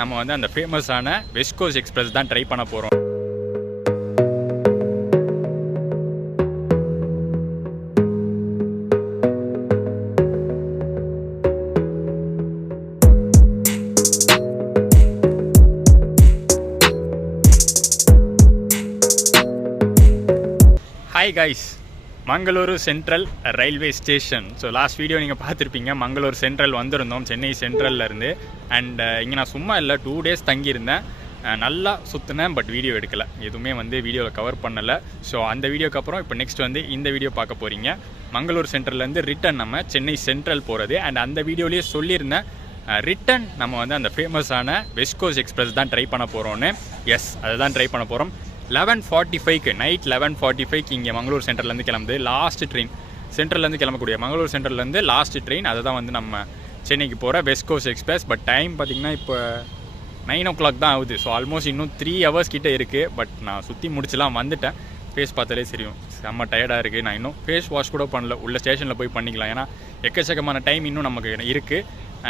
நம்ம வந்து அந்த ஃபேமஸான வெஸ்ட் கோஸ்ட் எக்ஸ்பிரஸ் தான் ட்ரை பண்ண போகிறோம். Hi guys, Mangaluru central railway station. So last video நீங்கள் பார்த்துருப்பீங்க. மங்களூர் சென்ட்ரல் வந்திருந்தோம் சென்னை சென்ட்ரல்லேருந்து. அண்ட் இங்கே நான் சும்மா இல்லை 2 days தங்கியிருந்தேன். நல்லா சுற்றினேன், பட் வீடியோ எடுக்கலை, எதுவுமே வந்து வீடியோவில் கவர் பண்ணலை. ஸோ அந்த வீடியோக்கு அப்புறம் இப்போ நெக்ஸ்ட் வந்து இந்த வீடியோ பார்க்க போகிறீங்க. மங்களூர் சென்ட்ரல்லேருந்து ரிட்டன் நம்ம சென்னை சென்ட்ரல் போகிறது. அண்ட் அந்த வீடியோலேயே சொல்லியிருந்தேன் ரிட்டன் நம்ம வந்து அந்த ஃபேமஸான வெஸ்ட் கோஸ்ட் எக்ஸ்பிரஸ் தான் ட்ரை பண்ண போகிறோன்னு. எஸ், அதை தான் ட்ரை பண்ண போகிறோம். 11:45 நைட் 11:45 இங்கே மங்களூர் சென்ட்ரல்லேருந்து கிளம்புது லாஸ்ட் ட்ரெயின். சென்ட்ரல்லேருந்து கிளம்பக்கூடிய மங்களூர் சென்ட்ரல்லேருந்து லாஸ்ட் ட்ரெயின் அதை தான் வந்து நம்ம சென்னைக்கு போகிற West cost Express. But time பார்த்திங்கன்னா இப்போ 9 o'clock தான் ஆகுது. ஸோ ஆல்மோஸ்ட் இன்னும் 3 hours கிட்டே இருக்குது. பட் நான் சுற்றி முடிச்சுலாம் வந்துட்டேன். ஃபேஸ் பார்த்தாலே தெரியும், செம்ம டயர்டாக இருக்குது. நான் இன்னும் ஃபேஸ் வாஷ் கூட பண்ணல. உள்ள ஸ்டேஷனில் போய் பண்ணிக்கலாம், ஏன்னா எக்கச்சக்கமான டைம் இன்னும் நமக்கு இருக்குது.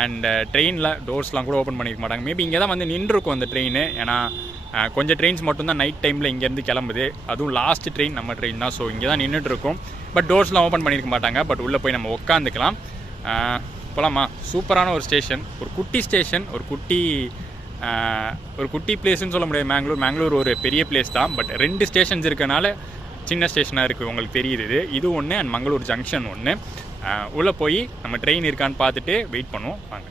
அண்ட் ட்ரெயினில் டோர்ஸ்லாம் கூட ஓப்பன் பண்ணிக்க மாட்டாங்க. மேபி இங்கே தான் வந்து நின்றுருக்கும் அந்த ட்ரெயின். ஏன்னா கொஞ்சம் ட்ரெயின்ஸ் மட்டும்தான் நைட் டைமில் இங்கேருந்து கிளம்புது. அதுவும் லாஸ்ட் ட்ரெயின் நம்ம ட்ரெயின் தான். ஸோ இங்கே தான் நின்றுட்டுருக்கோம். பட் டோர்ஸ்லாம் ஓப்பன் பண்ணியிருக்க மாட்டாங்க. பட் உள்ளே போய் நம்ம உட்காந்துக்கலாம். போகலாமா? சூப்பரான ஒரு ஸ்டேஷன், ஒரு குட்டி ஸ்டேஷன், ஒரு குட்டி பிளேஸ்ன்னு சொல்ல முடியாது. மேங்களூர் ஒரு பெரிய பிளேஸ் தான். பட் 2 ஸ்டேஷன்ஸ் இருக்கனால சின்ன ஸ்டேஷனாக இருக்குது, உங்களுக்கு தெரியுது. இது ஒன்று, அண்ட் மங்களூர் ஜங்ஷன் ஒன்று. உள்ளே போய் நம்ம ட்ரெயின் இருக்கான்னு பார்த்துட்டு வெயிட் பண்ணுவோம். வாங்க.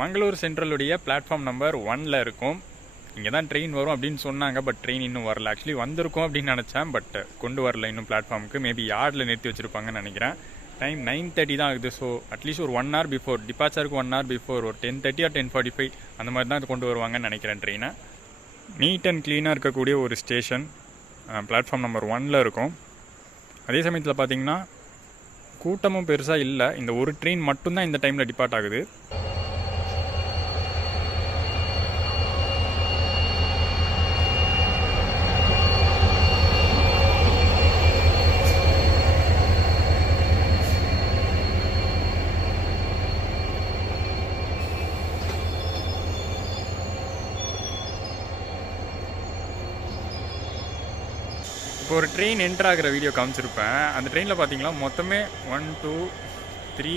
மங்களூர் சென்ட்ரலுடைய பிளாட்ஃபார்ம் நம்பர் 1 இருக்கும். இங்கே தான் ட்ரெயின் வரும் அப்படின்னு சொன்னாங்க. பட் ட்ரெயின் இன்னும் வரல. ஆக்சுவலி வந்திருக்கும் அப்படின்னு நினச்சேன், பட் கொண்டு வரல இன்னும் பிளாட்ஃபார்முக்கு. மேபி யார்டில் நிறுத்தி வச்சுருப்பாங்கன்னு நினைக்கிறேன். டைம் 9:30 தான் ஆகுது. ஸோ அட்லீஸ்ட் ஒரு 1 hour பிஃபோர், டிபார்ச்சருக்கு 1 hour பிஃபோர், ஒரு 10:30 or 10:45 அந்த மாதிரி தான் கொண்டு வருவாங்கன்னு நினைக்கிறேன் ட்ரெயினை. நீட் அண்ட் க்ளீனாக இருக்கக்கூடிய ஒரு ஸ்டேஷன் பிளாட்ஃபார்ம் நம்பர் 1 இருக்கும். அதே சமயத்தில் பார்த்திங்கன்னா கூட்டமும் பெருசாக இல்லை. இந்த ஒரு ட்ரெயின் மட்டும்தான் இந்த டைமில் டிபார்ட் ஆகுது. இப்போ ஒரு ட்ரெயின் என்ட்ரு ஆகிற வீடியோ காமிச்சிருப்பேன். அந்த ட்ரெயினில் பார்த்தீங்களா மொத்தமே 1 2 3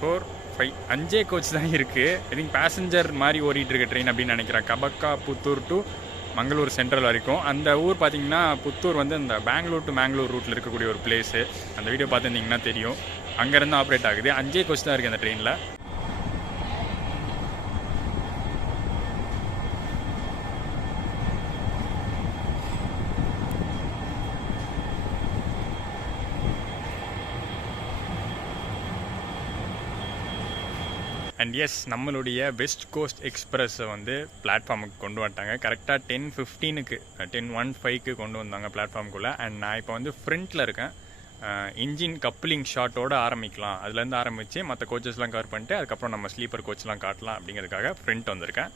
4 5 5 கோச் தான் இருக்குது. ஐ திங்க் பேசஞ்சர் மாதிரி ஓடிட்டு இருக்க ட்ரெயின் அப்படின்னு நினைக்கிறேன். கபக்கா புத்தூர் டு மங்களூர் சென்ட்ரல் வரைக்கும். அந்த ஊர் பார்த்திங்கன்னா புத்தூர் வந்து இந்த பெங்களூர் டு மேங்களூர் ரூட்டில் இருக்கக்கூடிய ஒரு பிளேஸு. அந்த வீடியோ பார்த்துருந்தீங்கன்னா தெரியும். அங்கேருந்து ஆப்ரேட் ஆகுது. 5 கோச் தான் இருக்குது அந்த ட்ரெயினில். அண்ட் எஸ், நம்மளுடைய வெஸ்ட் கோஸ்ட் எக்ஸ்பிரஸை வந்து பிளாட்ஃபார்முக்கு கொண்டு வந்துட்டாங்க. கரெக்டாக 10:15க்கு 10:15க்கு கொண்டு வந்தாங்க பிளாட்ஃபார்முக்குள்ளே. அண்ட் நான் இப்போ வந்து ஃப்ரண்ட்டில் இருக்கேன். இன்ஜின் கப்ளிங் ஷாட்டோடு ஆரம்பிக்கலாம். அதுலேருந்து ஆரம்பித்து மற்ற கோச்சஸ்லாம் கவர் பண்ணிட்டு அதுக்கப்புறம் நம்ம ஸ்லீப்பர் கோச்லாம் காட்டலாம் அப்படிங்கிறதுக்காக ஃப்ரண்ட் வந்திருக்கேன்.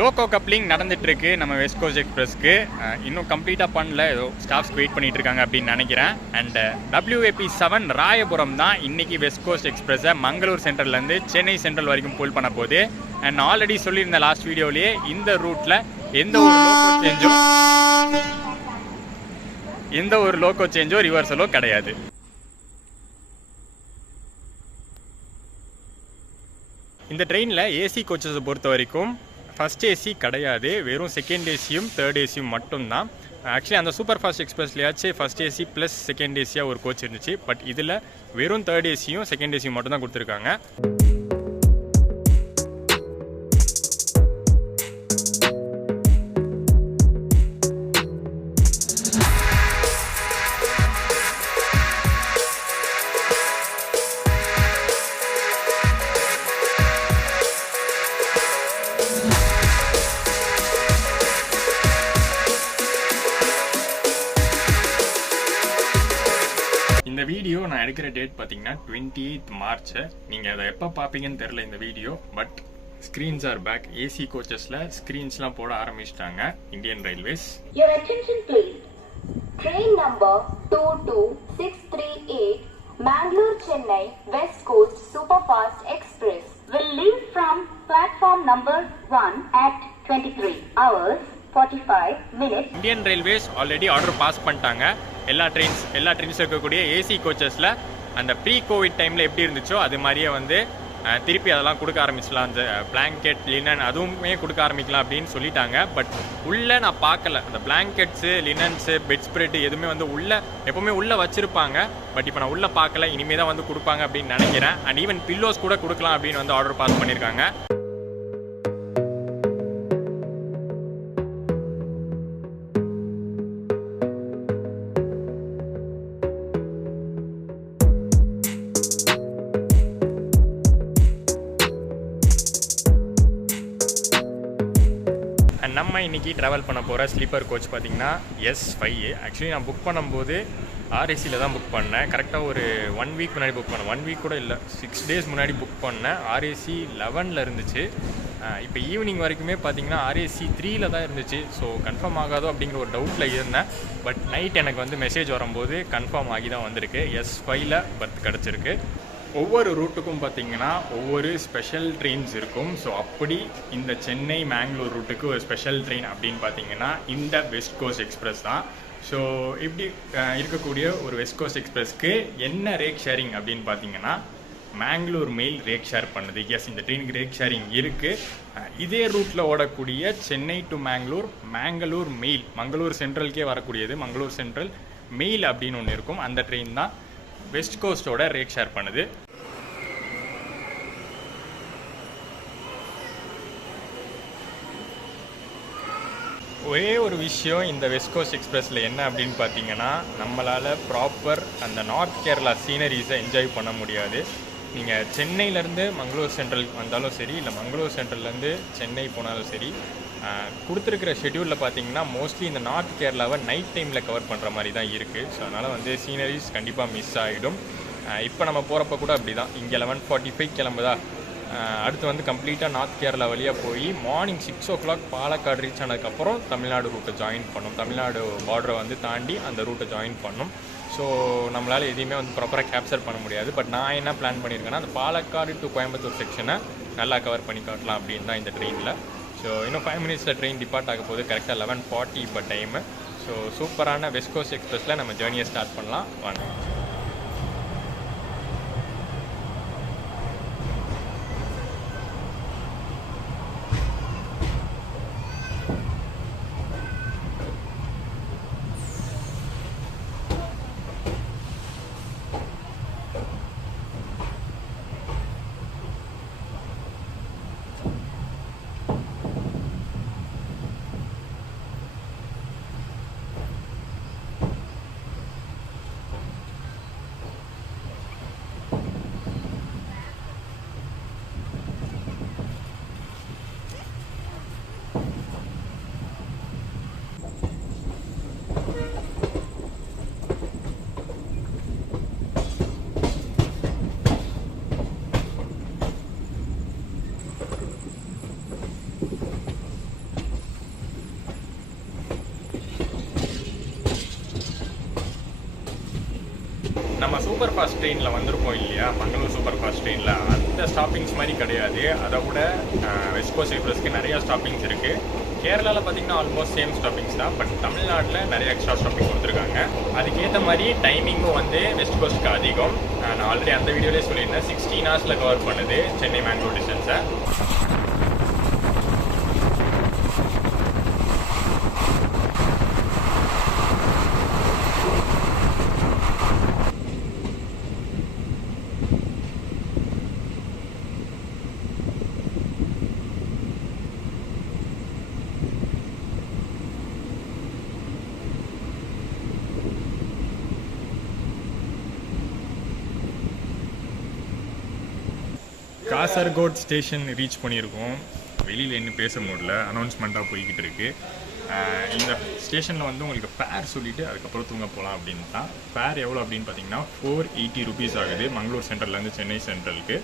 லோக்கோ கப்ளிங் நடந்துகிட்ருக்கு நம்ம வெஸ்ட் கோஸ்ட் எக்ஸ்பிரஸ்க்கு. இன்னும் கம்ப்ளீட்டாக பண்ணல, ஏதோ ஸ்டாஃப்ஸ்க்கு வெயிட் பண்ணிகிட்டு இருக்காங்க அப்படின்னு நினைக்கிறேன். அண்ட் WAP7 ராயபுரம் தான் இன்றைக்கி வெஸ்ட் கோஸ்ட் எக்ஸ்பிரஸை மங்களூர் சென்ட்ரல்லேருந்து சென்னை சென்ட்ரல் வரைக்கும் புல் பண்ண போகுது. அண்ட் ஆல்ரெடி சொல்லியிருந்த லாஸ்ட் வீடியோலேயே இந்த ரூட்டில் எந்த ஒரு லோக்கோ சேஞ்சோ ரிவர்சலோ கிடையாது. இந்த ட்ரெயினில் ஏசி கோச்சஸை பொறுத்த வரைக்கும் ஃபஸ்ட் ஏசி கிடையாது. வெறும் செகண்ட் ஏசியும் தேர்ட் ஏசியும் மட்டும்தான். ஆக்சுவலி அந்த சூப்பர் ஃபாஸ்ட் எக்ஸ்பிரஸ்லையாச்சும் ஃபஸ்ட் ஏசி ப்ளஸ் செகண்ட் ஏசியாக ஒரு கோச் இருந்துச்சு. பட் இதில் வெறும் தேர்ட் ஏசியும் செகண்ட் ஏசியும் மட்டும் தான் கொடுத்துருக்காங்க. எடுக்கிற டேட் பார்த்தீங்கன்னா 28th March. நீங்கள் அதை எப்போ பார்ப்பீங்கன்னு தெரில இந்த video. But screens are back. AC கோச்சஸில் ஸ்க்ரீன்ஸ்லாம் போட ஆரம்பிச்சிட்டாங்க Indian Railways. Your attention please. Train number 22638 Mangalore Chennai West Coast Superfast Express will leave from platform number 1 at 23 hours 45 minutes. Indian railways already order pass பண்ணிட்டாங்க. எல்லா trains இருக்கக்கூடிய AC கோச்சஸில் அந்த pre Covid டைமில் எப்படி இருந்துச்சோ அது மாதிரியே வந்து திருப்பி அதெல்லாம் கொடுக்க ஆரம்பிச்சிடலாம். அந்த பிளாங்கெட் லினன் அதுவுமே கொடுக்க ஆரம்பிக்கலாம் அப்படின்னு சொல்லிட்டாங்க. பட் உள்ளே நான் பார்க்கல அந்த பிளாங்கெட்ஸு லினன்ஸு பெட் ஸ்ப்ரெட்டு எதுவுமே வந்து உள்ளே எப்போவுமே உள்ளே வச்சுருப்பாங்க. பட் இப்போ நான் உள்ளே பார்க்கல. இனிமேல் தான் வந்து கொடுப்பாங்க அப்படின்னு நினைக்கிறேன். அண்ட் ஈவன் பில்லோஸ் கூட கொடுக்கலாம் அப்படின்னு வந்து ஆர்டர் பாஸ் பண்ணியிருக்காங்க. நம்ம இன்றைக்கி ட்ராவல் பண்ண போகிற ஸ்லீப்பர் கோச் பார்த்திங்கன்னா S5. ஆக்சுவலி நான் புக் பண்ணும்போது RACயில் தான் புக் பண்ணேன். கரெக்டாக ஒரு 1 வீக் முன்னாடி புக் பண்ணேன். 1 வீக் கூட இல்லை, 6 days முன்னாடி புக் பண்ணேன். RAC 11 இருந்துச்சு. இப்போ ஈவினிங் வரைக்குமே பார்த்திங்கன்னா RAC 3 தான் இருந்துச்சு. ஸோ கன்ஃபார்ம் ஆகாதோ அப்படிங்கிற ஒரு டவுட்டில் இருந்தேன். பட் நைட் எனக்கு வந்து மெசேஜ் வரும்போது கன்ஃபார்ம் ஆகி தான் வந்திருக்கு. S5ல் பர்த் கிடச்சிருக்கு. ஒவ்வொரு ரூட்டுக்கும் பார்த்திங்கன்னா ஒவ்வொரு ஸ்பெஷல் ட்ரெயின்ஸ் இருக்கும். ஸோ அப்படி இந்த சென்னை மேங்களூர் ரூட்டுக்கு ஒரு ஸ்பெஷல் ட்ரெயின் அப்படின்னு பார்த்தீங்கன்னா இந்த வெஸ்ட் கோஸ்ட் எக்ஸ்பிரஸ் தான். ஸோ இப்படி இருக்கக்கூடிய ஒரு வெஸ்ட் கோஸ்ட் எக்ஸ்பிரஸ்க்கு என்ன ரேக் ஷேரிங் அப்படின்னு பார்த்தீங்கன்னா மேங்களூர் மெயில் ரேக் ஷேர் பண்ணுது. எஸ், இந்த ட்ரெயினுக்கு ரேக் ஷேரிங் இருக்குது. இதே ரூட்டில் ஓடக்கூடிய சென்னை டு மேங்களூர் மெயில், மங்களூர் சென்ட்ரலுக்கே வரக்கூடியது மங்களூர் சென்ட்ரல் மெயில் அப்படின்னு ஒன்று இருக்கும். அந்த ட்ரெயின் தான் வெஸ்ட் கோஸ்டோட ரேக் ஷேர் பண்ணுது. ஒரே ஒரு விஷயம் இந்த வெஸ்ட் கோஸ்ட் எக்ஸ்பிரஸில் என்ன அப்படின்னு பார்த்தீங்கன்னா நம்மளால் ப்ராப்பர் அந்த நார்த் கேரளா சீனரிஸை என்ஜாய் பண்ண முடியாது. நீங்கள் சென்னையிலேருந்து மங்களூர் சென்ட்ரல் வந்தாலும் சரி, இல்லை மங்களூர் சென்ட்ரல்லேருந்து சென்னை போனாலும் சரி, கொடுத்துருக்கிற ஷெட்யூலில் பார்த்தீங்கன்னா மோஸ்ட்லி இந்த நார்த் கேரளாவை நைட் டைமில் கவர் பண்ணுற மாதிரி தான் இருக்குது. ஸோ அதனால் வந்து சீனரிஸ் கண்டிப்பாக மிஸ் ஆகிடும். இப்போ நம்ம போகிறப்ப கூட அப்படி தான். இங்கே 11:45 கிளம்புதா, அடுத்து வந்து கம்ப்ளீட்டாக நார்த் கேரளா வழியாக போய் மார்னிங் 6 o'clock பாலக்காடு ரீச் ஆனதுக்கப்புறம் தமிழ்நாடு ரூட்டை ஜாயின் பண்ணும். தமிழ்நாடு பார்டரை வந்து தாண்டி அந்த ரூட்டை ஜாயின் பண்ணும். ஸோ நம்மளால் எதையுமே வந்து ப்ராப்பராக கேப்சர் பண்ண முடியாது. பட் நான் என்ன பிளான் பண்ணியிருக்கேன்னா அந்த பாலக்காடு டு கோயம்புத்தூர் செக்ஷனை நல்லா கவர் பண்ணி காட்டலாம் அப்படின்னு தான் இந்த ட்ரெயினில். ஸோ இன்னும் 5 minutesல ட்ரெயின் டிபார்ட் ஆக போகுது. கரெக்டாக 11:40 இப்போ டைமு. ஸோ சூப்பரான வெஸ்ட் கோஸ்ட் எக்ஸ்பிரஸில் நம்ம ஜேர்னியை ஸ்டார்ட் பண்ணலாம் வாங்க. நம்ம சூப்பர் ஃபாஸ்ட் ட்ரெயினில் வந்திருப்போம் இல்லையா, மங்களூர் சூப்பர் ஃபாஸ்ட் ட்ரெயினில். அந்த ஸ்டாப்பிங்ஸ் மாதிரி கிடையாது. அதை விட வெஸ்ட் கோஸ்ட் எக்ஸ்பிரஸ்க்கு நிறையா ஸ்டாப்பிங்ஸ் இருக்குது. கேரளாவில் பார்த்திங்கன்னா ஆல்மோஸ்ட் சேம் ஸ்டாப்பிங்ஸ் தான். பட் தமிழ்நாட்டில் நிறைய எக்ஸ்ட்ரா ஸ்டாப்பிங் கொடுத்துருக்காங்க. அதுக்கேற்ற மாதிரி டைமிங்கும் வந்து வெஸ்ட் கோஸ்ட்டுக்கு அதிகம். நான் ஆல்ரெடி அந்த வீடியோலேயே சொல்லியிருந்தேன். 16 hours கவர் பண்ணுது சென்னை மேங்களூர் டிஸ்டன்ஸை. காசர்கோட் ஸ்டேஷன் ரீச் பண்ணியிருக்கோம். வெளியில் இன்னும் பேச முடியல, அனௌன்ஸ்மெண்ட்டாக போய்கிட்டு இருக்குது. இந்த ஸ்டேஷனில் வந்து உங்களுக்கு ஃபேர் சொல்லிவிட்டு அதுக்கப்புறம் தூங்க போகலாம் அப்படின்னு தான். ஃபேர் எவ்வளோ அப்படின்னு பார்த்தீங்கன்னா 480 rupees ஆகுது மங்களூர் சென்ட்ரல்லேருந்து சென்னை சென்ட்ரலுக்கு.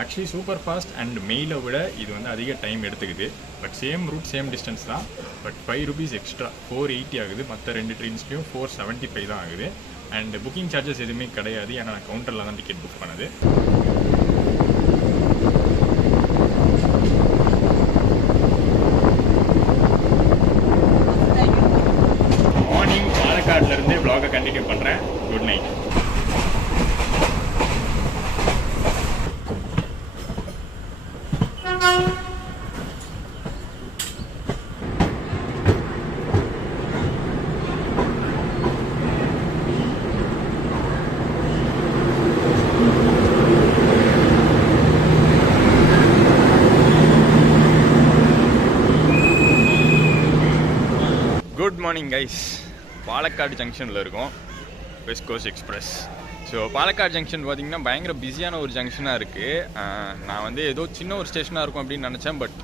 ஆக்சுவலி சூப்பர் ஃபாஸ்ட் அண்ட் மெயிலை விட இது வந்து அதிக டைம் எடுத்துக்குது. But same route same distance தான். பட் 5 rupees எக்ஸ்ட்ரா 480 ஆகுது. மற்ற 2 ட்ரெயின்ஸ்லையும் 475 தான் ஆகுது. அண்ட் புக்கிங் சார்ஜஸ் எதுவுமே கிடையாது, ஏன்னா நான் கவுண்டரில் தான் டிக்கெட் புக் பண்ணது. மார்னிங் பாலக்காடுலேருந்து vlog-ஐ கண்டினியூ பண்ணுறேன். Good night. Good morning guys. Palakkad ஜங்ஷனில் இருக்கோம், west cost express. So Palakkad junction பார்த்திங்கன்னா பயங்கர பிஸியான ஒரு ஜங்ஷனாக இருக்குது. நான் வந்து ஏதோ சின்ன ஒரு ஸ்டேஷனாக இருக்கும் அப்படின்னு நினச்சேன். பட்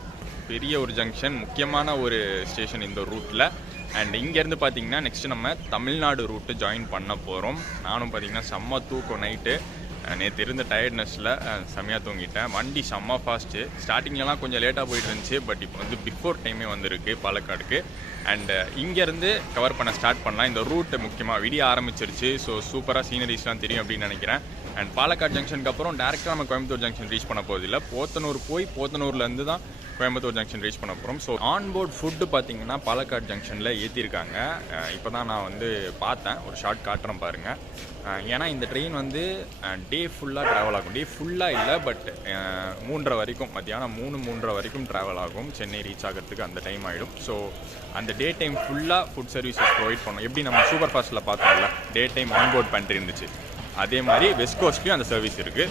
பெரிய ஒரு ஜங்ஷன், முக்கியமான ஒரு ஸ்டேஷன் இந்த ரூட்டில். அண்ட் இங்கேருந்து பார்த்திங்கன்னா நெக்ஸ்ட்டு நம்ம தமிழ்நாடு ரூட்டு ஜாயின் பண்ண போகிறோம். நானும் பார்த்திங்கன்னா செம்ம தூக்கம் நைட்டு. நேற்று இருந்த டயர்ட்னஸில் செம்மையாக தூங்கிட்டேன். வண்டி செம்ம ஃபாஸ்ட்டு. ஸ்டார்டிங்லலாம் கொஞ்சம் லேட்டாக போயிட்டு இருந்துச்சு. பட் இப்போ வந்து பிஃபோர் டைமே வந்துருக்கு பாலக்காடுக்கு. அண்ட் இங்கேருந்து கவர் பண்ண ஸ்டார்ட் பண்ணலாம். இந்த ரூட்டு முக்கியமாக விடிய ஆரம்பிச்சிருச்சு. ஸோ சூப்பராக சீனரிஸ்லாம் தெரியும் அப்படின்னு நினைக்கிறேன். அண்ட் பாலக்காடு ஜங்ஷனுக்கு அப்புறம் டேரெக்டாக நம்ம கோயம்புத்தூர் ஜங்ஷன் ரீச் பண்ண போகிறதில்ல. போத்தனூர் போய் போத்தனூர்லேருந்து தான் கோயம்புத்தூர் ஜங்ஷன் ரீச் பண்ண போகிறோம். ஸோ ஆன்போர்ட் ஃபுட்டு பார்த்திங்கன்னா பாலக்காடு ஜங்ஷனில் ஏற்றிருக்காங்க. இப்போ தான் நான் வந்து பார்த்தேன், ஒரு ஷார்ட் காட்டுறேன் பாருங்கள். ஏன்னா இந்த ட்ரெயின் வந்து டே ஃபுல்லாக ட்ராவல் ஆகும். டே ஃபுல்லாக இல்லை, பட் 3:30 வரைக்கும், மத்தியானம் 3:30 வரைக்கும் ட்ராவல் ஆகும். சென்னை ரீச் ஆகிறதுக்கு அந்த டைம் ஆகிடும். ஸோ அந்த டே டைம் ஃபுல்லாக ஃபுட் சர்வீசஸ் ப்ரொவைட் பண்ணோம். எப்படி நம்ம சூப்பர் ஃபாஸ்ட்டில் பார்த்தோம்ல, டே டைம் ஆன்போர்ட் பண்ணிட்டு இருந்துச்சு, அதே மாதிரி வெஸ்ட் கோஸ்ட்லேயும் அந்த சர்வீஸ் இருக்குது.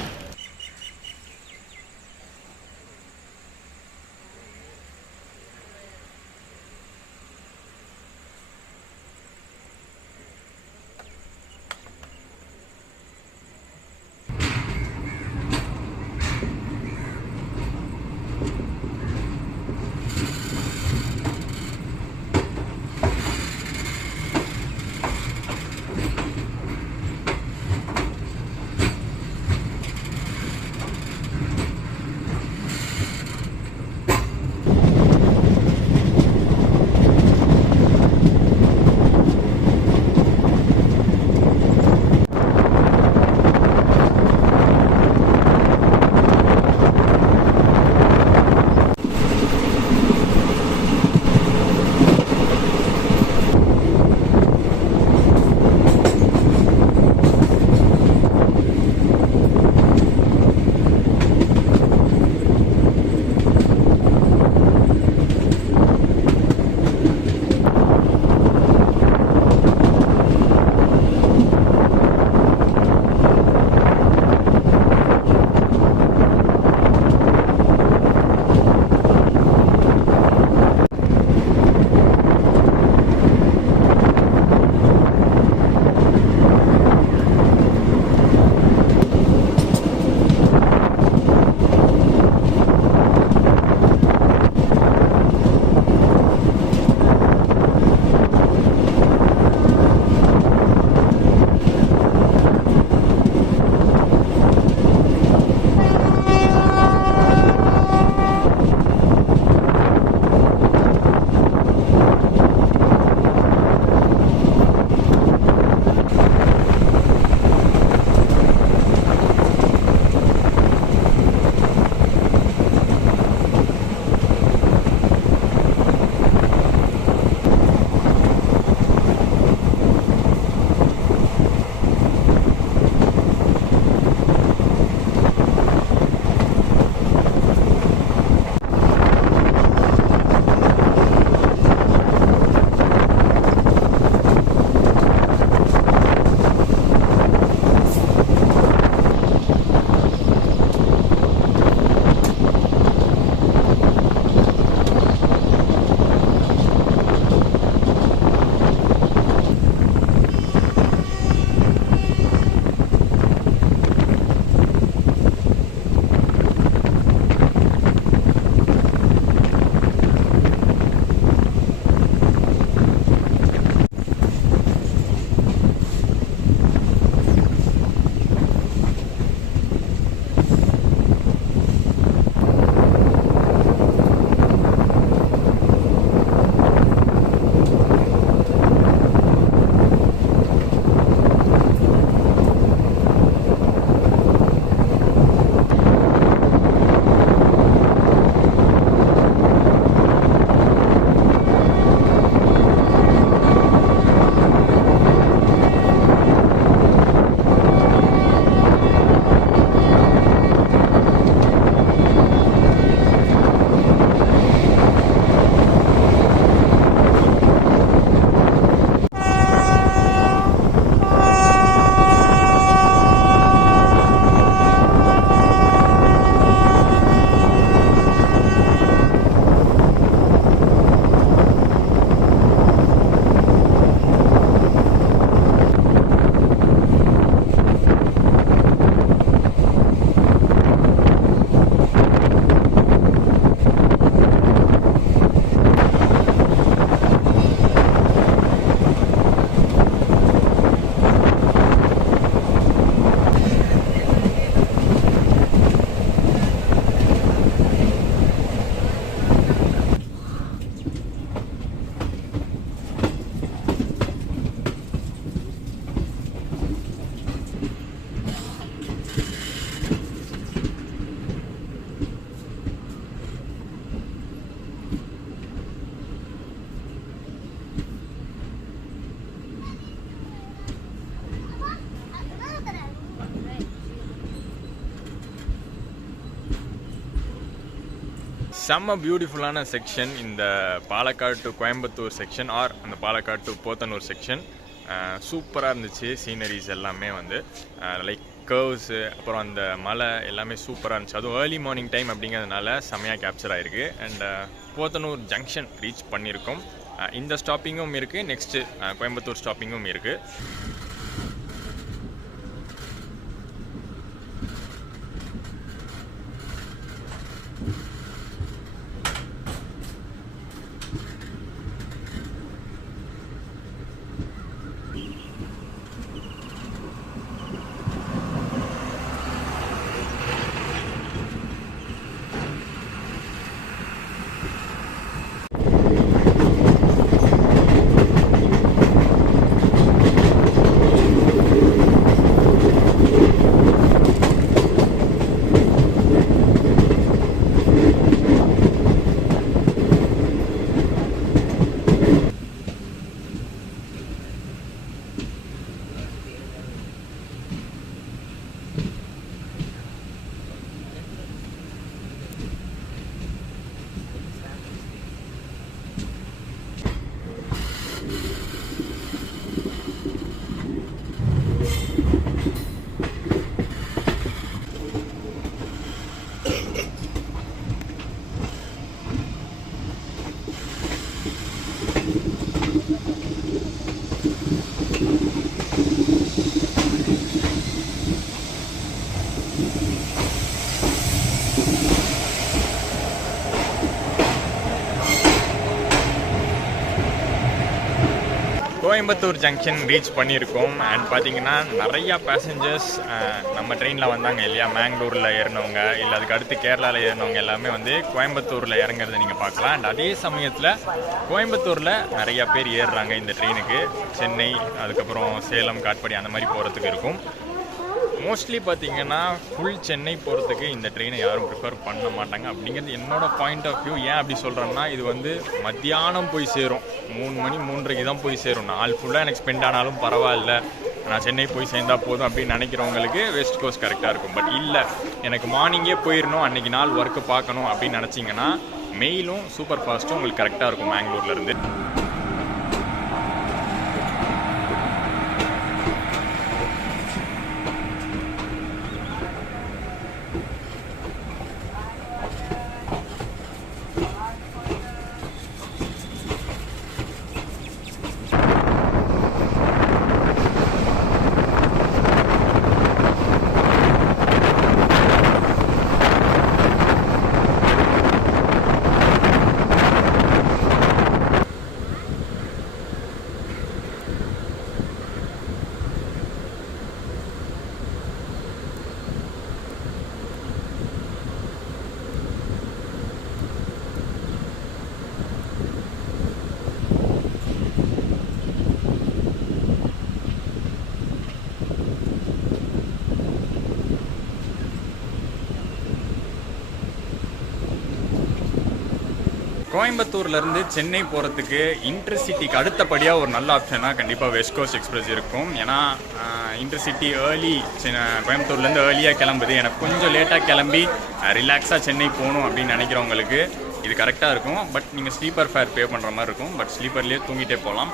செம்ம பியூட்டிஃபுல்லான செக்ஷன் இந்த Palakkad to Coimbatore section or அந்த பாலக்காடு டு போத்தனூர் செக்ஷன். சூப்பராக இருந்துச்சு. சீனரிஸ் எல்லாமே வந்து லைக் கர்வ்ஸு, அப்புறம் அந்த மலை எல்லாமே சூப்பராக இருந்துச்சு. அதுவும் ஏர்லி மார்னிங் டைம் அப்படிங்கிறதுனால செம்மையாக கேப்சர் ஆகிருக்கு. அண்ட் போத்தனூர் ஜங்ஷன் ரீச் பண்ணியிருக்கோம். இந்த ஸ்டாப்பிங்கும் இருக்குது, நெக்ஸ்ட்டு கோயம்புத்தூர் ஸ்டாப்பிங்கும் இருக்குது. கோயம்புத்தூர் ஜங்ஷன் ரீச் பண்ணியிருக்கோம். அண்ட் பார்த்தீங்கன்னா நிறையா பேசஞ்சர்ஸ் நம்ம ட்ரெயினில் வந்தாங்க இல்லையா, மேங்களூரில் ஏறினவங்க இல்லை அதுக்கு அடுத்து கேரளாவில் ஏறினவங்க எல்லாமே வந்து கோயம்புத்தூரில் இறங்குறத நீங்கள் பார்க்கலாம். அண்ட் அதே சமயத்தில் கோயம்புத்தூரில் நிறையா பேர் ஏறுறாங்க இந்த ட்ரெயினுக்கு. சென்னை, அதுக்கப்புறம் சேலம், காட்பாடி அந்த மாதிரி போகிறதுக்கு இருக்கும். மோஸ்ட்லி பார்த்தீங்கன்னா ஃபுல் சென்னை போகிறதுக்கு இந்த ட்ரெயினை யாரும் ப்ரிஃபர் பண்ண மாட்டாங்க அப்படிங்கிறது என்னோடய பாயிண்ட் ஆஃப் வியூ. ஏன் அப்படி சொல்கிறேன்னா, இது வந்து மத்தியானம் போய் சேரும், 3 மணி 3:30 தான் போய் சேரும். நாள் ஃபுல்லாக எனக்கு ஸ்பெண்ட் ஆனாலும் பரவாயில்ல, நான் சென்னை போய் சேர்ந்தால் போதும் அப்படின்னு நினைக்கிறவங்களுக்கு வெஸ்ட் கோஸ்ட் கரெக்டாக இருக்கும். பட் இல்லை, எனக்கு மார்னிங்கே போயிடணும், அன்றைக்கி நாள் ஒர்க்கு பார்க்கணும் அப்படின்னு நினச்சிங்கன்னா மெயிலும் சூப்பர் ஃபாஸ்ட்டும் உங்களுக்கு கரெக்டாக இருக்கும் மேங்களூர்லேருந்து. கோயம்புத்தூர்லேருந்து சென்னை போகிறதுக்கு இன்டர்சிட்டிக்கு அடுத்தபடியாக ஒரு நல்ல ஆப்ஷனாக கண்டிப்பாக வெஸ்ட் கோஸ்ட் எக்ஸ்பிரஸ் இருக்கும். ஏன்னா இன்டர்சிட்டி ஏர்லி கோயம்புத்தூர்லேருந்து ஏர்லியாக கிளம்புது. எனக்கு கொஞ்சம் லேட்டாக கிளம்பி ரிலாக்ஸாக சென்னை போகணும் அப்படின்னு நினைக்கிறவங்களுக்கு இது கரெக்டாக இருக்கும். பட் நீங்கள் ஸ்லீப்பர் ஃபேர் பே பண்ணுற மாதிரி இருக்கும். பட் ஸ்லீப்பர்லேயே தூங்கிட்டே போகலாம்.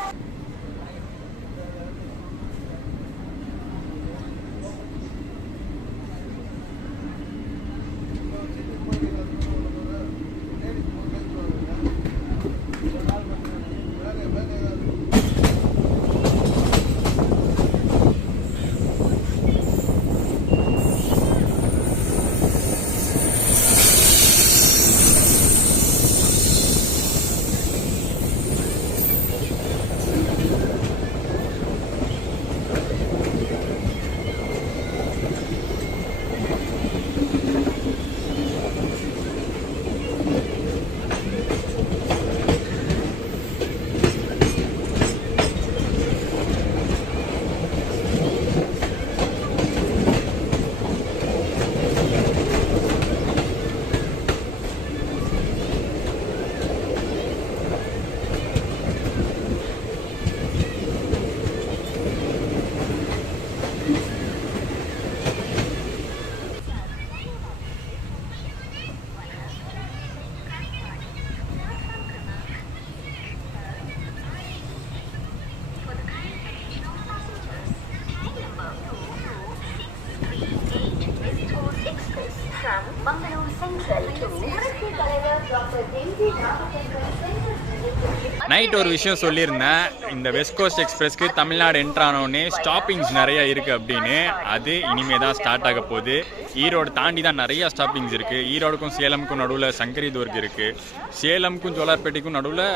புரட்சி தலைவர் டாக்டர் எம்.ஜி. ராமச்சந்திரன் நைட் ஒரு விஷயம் சொல்லியிருந்தேன், இந்த வெஸ்ட் கோஸ்ட் எக்ஸ்பிரஸ்க்கு தமிழ்நாடு என்ட்ரானோடனே ஸ்டாப்பிங்ஸ் நிறைய இருக்குது அப்படின்னு. அது இனிமே தான் ஸ்டார்ட் ஆக போகுது. ஈரோடு தாண்டி தான் நிறையா ஸ்டாப்பிங்ஸ் இருக்குது. ஈரோடுக்கும் சேலமுக்கும் நடுவில் சங்கரிதுர்க் இருக்குது, சேலமுக்கும் ஜோலார்பேட்டைக்கும் நடுவில்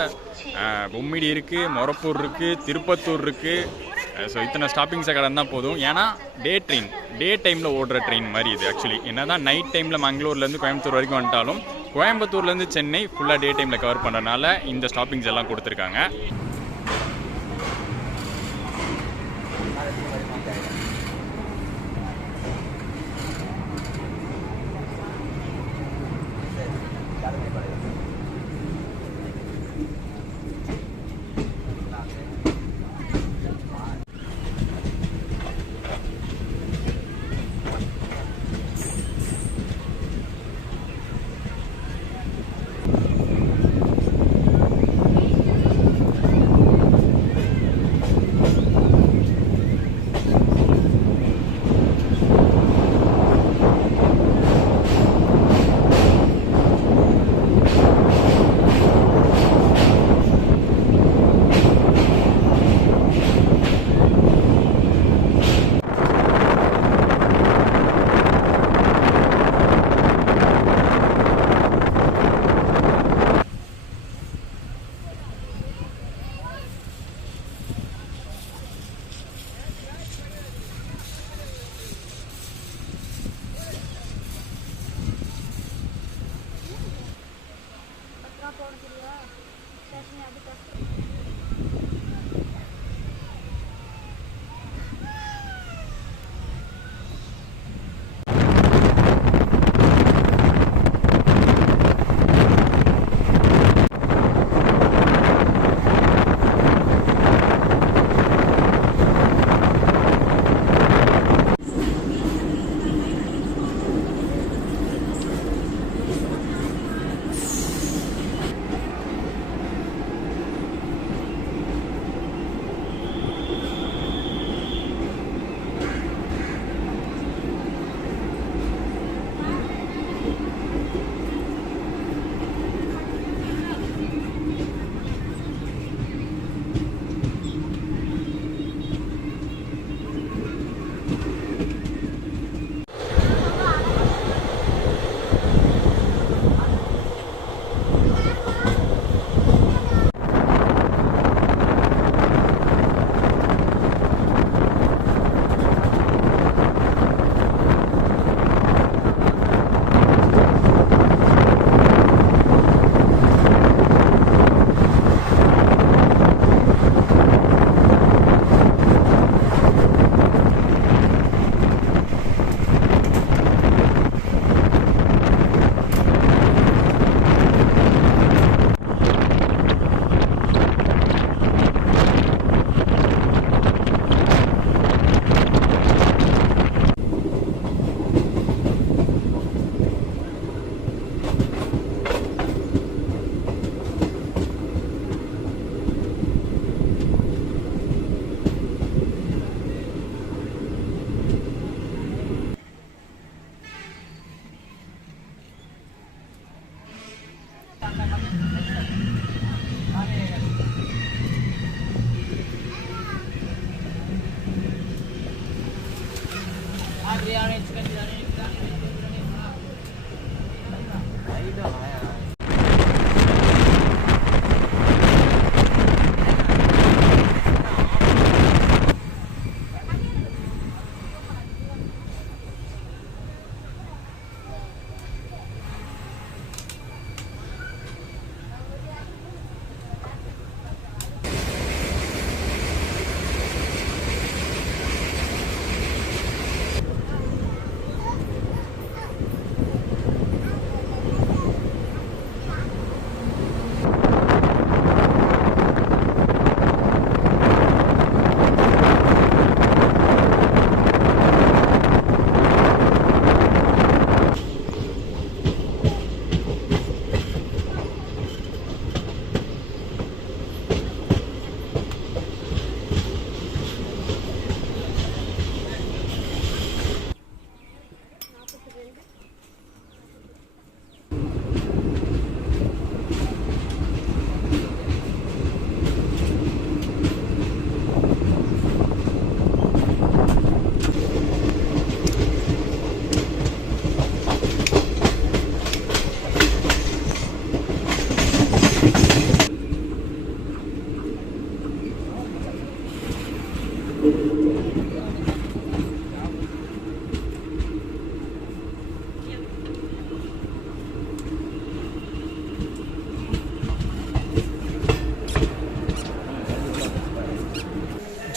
பொம்மிடி இருக்குது, மொரப்பூர் இருக்குது, திருப்பத்தூர் இருக்குது. ஸோ இத்தனை ஸ்டாப்பிங்ஸை கடந்தால் போதும். ஏன்னா டே டைமில் ஓடுற ட்ரெயின் மாதிரி இது. ஆக்சுவலி என்ன தான் நைட் டைமில் மங்களூர்லேருந்து கோயம்புத்தூர் வரைக்கும் வந்துட்டாலும் கோயம்புத்தூர்லேருந்து சென்னை ஃபுல்லாக டே டைமில் கவர் பண்ணுறதுனால இந்த ஸ்டாப்பிங்ஸ் எல்லாம் கொடுத்துருக்காங்க.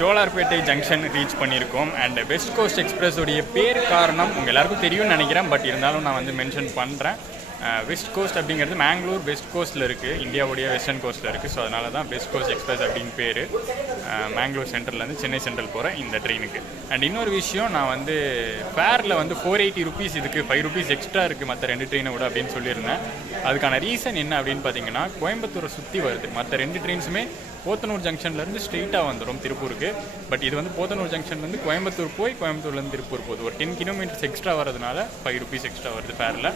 ஜோலார்பேட்டை ஜங்ஷன் ரீச் பண்ணியிருக்கோம். அண்ட் வெஸ்ட் கோஸ்ட் எக்ஸ்பிரஸோடைய பேர் காரணம் உங்கள் எல்லாருக்கும் தெரியும்னு நினைக்கிறேன். பட் இருந்தாலும் நான் வந்து மென்ஷன் பண்ணுறேன். வெஸ்ட் கோஸ்ட் அப்படிங்கிறது மேங்களூர் வெஸ்ட் கோஸ்ட்டில் இருக்குது, இந்தியாவுடைய வெஸ்டர்ன் கோஸ்ட்டில் இருக்குது. ஸோ அதனால தான் வெஸ்ட் கோஸ்ட் எக்ஸ்பிரஸ் அப்படின்னு பேர். மேங்களூர் சென்ட்ரல்லேருந்து சென்னை சென்ட்ரல் போகிற இந்த ட்ரெயினுக்கு. அண்ட் இன்னொரு விஷயம், நான் வந்து ஃபேரில் வந்து 480 rupees இதுக்கு 5 rupees எக்ஸ்ட்ரா இருக்குது மற்ற 2 ட்ரெயினை விட அப்படின்னு சொல்லியிருந்தேன். அதுக்கான ரீசன் என்ன அப்படின்னு பார்த்தீங்கன்னா, கோயம்புத்தூரை சுற்றி வருது. மற்ற 2 ட்ரெயின்ஸுமே போத்தனூர் ஜங்ஷன்லேருந்து ஸ்ட்ரெயிட்டாக வந்துடும் திருப்பூருக்கு. பட் இது வந்து போத்தனூர் ஜங்ஷன்லேருந்து கோயம்புத்தூர் போய் கோயம்புத்தூர்லேருந்து திருப்பூர் போகுது. ஒரு 10 kilometers எக்ஸ்ட்ரா வரதுனால 5 rupees எக்ஸ்ட்ரா வருது ஃபேரில்.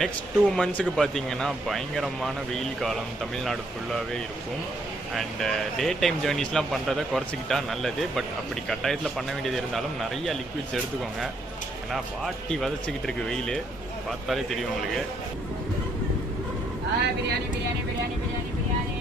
நெக்ஸ்ட் 2 months பார்த்தீங்கன்னா பயங்கரமான வெயில் காலம் தமிழ்நாடு ஃபுல்லாகவே இருக்கும். அண்ட் டே டைம் ஜேர்னிஸ்லாம் பண்ணுறதை குறைச்சிக்கிட்டா நல்லது. பட் அப்படி கட்டாயத்தில் பண்ண வேண்டியது இருந்தாலும் நிறையா லிக்விட்ஸ் எடுத்துக்கோங்க. ஏன்னா வாட்டி வதச்சிக்கிட்டு இருக்கு வெயில், பார்த்தாலே தெரியும் உங்களுக்கு. பிரியாணி பிரியாணி பிரியாணி பிரியாணி பிரியாணி.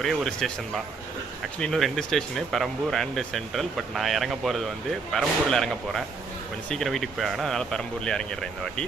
ஒரே ஒரு ஸ்டேஷன் தான். ஆக்சுவலி இன்னும் 2 station, Perambur and central. But நான் இறங்க போகிறது வந்து பெரம்பூரில் இறங்க போகிறேன். கொஞ்சம் சீக்கிரம் வீட்டுக்கு போய் ஆகணும், அதனால் பெரம்பூர்லேயே இறங்கிடுறேன் இந்த வாட்டி.